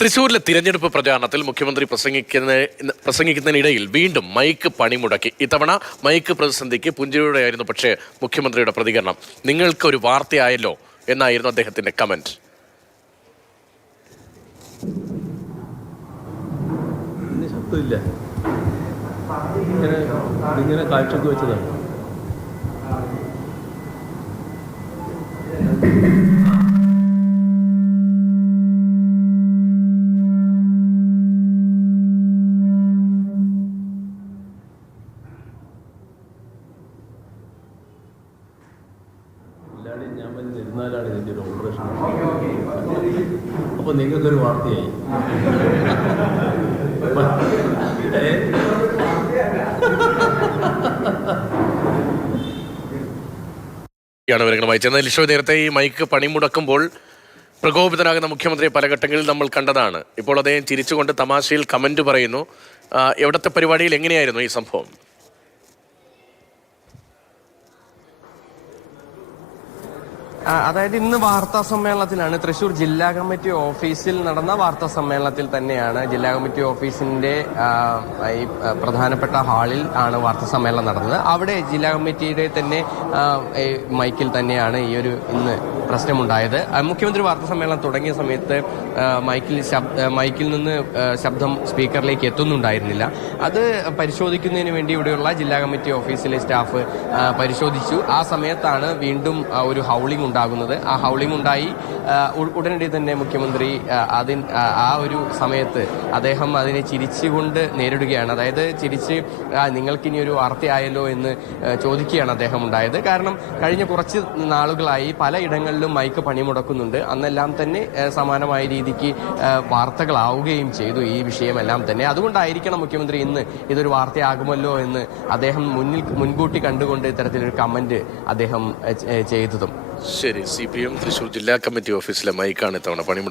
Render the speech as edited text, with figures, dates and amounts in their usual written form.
തൃശ്ശൂരിലെ തിരഞ്ഞെടുപ്പ് പ്രചാരണത്തിൽ മുഖ്യമന്ത്രി പ്രസംഗിക്കുന്നതിനിടയിൽ വീണ്ടും മൈക്ക് പണിമുടക്കി. ഇത്തവണ മൈക്ക് പ്രതിസന്ധിക്ക് പുഞ്ചിരിയോടെയായിരുന്നു പക്ഷേ മുഖ്യമന്ത്രിയുടെ പ്രതികരണം. നിങ്ങൾക്കൊരു വാർത്തയായല്ലോ എന്നായിരുന്നു അദ്ദേഹത്തിന്റെ കമന്റ്. ഇങ്ങനെ കാഴ്ചക്ക് വെച്ചതാണ്. ഞാൻ ഇരുന്നാലാണ് ഇതിൻ്റെ ഒരു ഓപ്പറേഷൻ. അപ്പോൾ നിങ്ങൾക്കൊരു വാർത്തയായി. വായിച്ചത് ലിഷോ. നേരത്തെ ഈ മൈക്ക് പണിമുടക്കുമ്പോൾ പ്രകോപിതനാകുന്ന മുഖ്യമന്ത്രിയെ പല ഘട്ടങ്ങളിൽ നമ്മൾ കണ്ടതാണ്. ഇപ്പോൾ അദ്ദേഹം ചിരിച്ചുകൊണ്ട് തമാശയിൽ കമന്റ് പറയുന്നു. എവിടത്തെ പരിപാടിയിൽ എങ്ങനെയായിരുന്നു ഈ സംഭവം? അതായത് ഇന്ന് വാർത്താ സമ്മേളനത്തിലാണ്, തൃശൂർ ജില്ലാ കമ്മിറ്റി ഓഫീസിൽ നടന്ന വാർത്താ സമ്മേളനത്തിൽ തന്നെയാണ്. ജില്ലാ കമ്മിറ്റി ഓഫീസിന്റെ ഈ പ്രധാനപ്പെട്ട ഹാളിൽ ആണ് വാർത്താ സമ്മേളനം നടന്നത്. അവിടെ ജില്ലാ കമ്മിറ്റിയുടെ തന്നെ മൈക്കിൽ തന്നെയാണ് ഈ ഒരു ഇന്ന് പ്രശ്നമുണ്ടായത്. മുഖ്യമന്ത്രി വാർത്താ സമ്മേളനം തുടങ്ങിയ സമയത്ത് മൈക്കിൽ നിന്ന് ശബ്ദം സ്പീക്കറിലേക്ക് എത്തുന്നുണ്ടായിരുന്നില്ല. അത് പരിശോധിക്കുന്നതിന് വേണ്ടി ഇവിടെയുള്ള ജില്ലാ കമ്മിറ്റി ഓഫീസിലെ സ്റ്റാഫ് പരിശോധിച്ചു. ആ സമയത്താണ് വീണ്ടും ഒരു ഹൗളിംഗ് ഉണ്ടാകുന്നത്. ആ ഹൗളിംഗ് ഉണ്ടായി ഉടനടി തന്നെ മുഖ്യമന്ത്രി ആ ഒരു സമയത്ത് അദ്ദേഹം അതിനെ ചിരിച്ചുകൊണ്ട് നേരിടുകയാണ്. അതായത് ചിരിച്ച് നിങ്ങൾക്കിനി ഒരു വാർത്തയായല്ലോ എന്ന് ചോദിക്കുകയാണ് അദ്ദേഹം ഉണ്ടായത്. കാരണം കഴിഞ്ഞ കുറച്ച് നാളുകളായി പലയിടങ്ങളിലും മൈക്ക് പണിമുടക്കുന്നുണ്ട്. അന്നെല്ലാം തന്നെ സമാനമായ രീതിക്ക് വാർത്തകളാവുകയും ചെയ്തു ഈ വിഷയമെല്ലാം തന്നെ. അതുകൊണ്ടായിരിക്കണം മുഖ്യമന്ത്രി ഇന്ന് ഇതൊരു വാർത്തയാകുമല്ലോ എന്ന് അദ്ദേഹം മുൻകൂട്ടി കണ്ടുകൊണ്ട് ഇത്തരത്തിലൊരു കമന്റ് അദ്ദേഹം ചെയ്തതും. ശരി. CPM തൃശ്ശൂർ ജില്ലാ കമ്മിറ്റി ഓഫീസിലെ മൈക്കാണ് ഇത്തവണ പണിമുടക്കുന്നത്.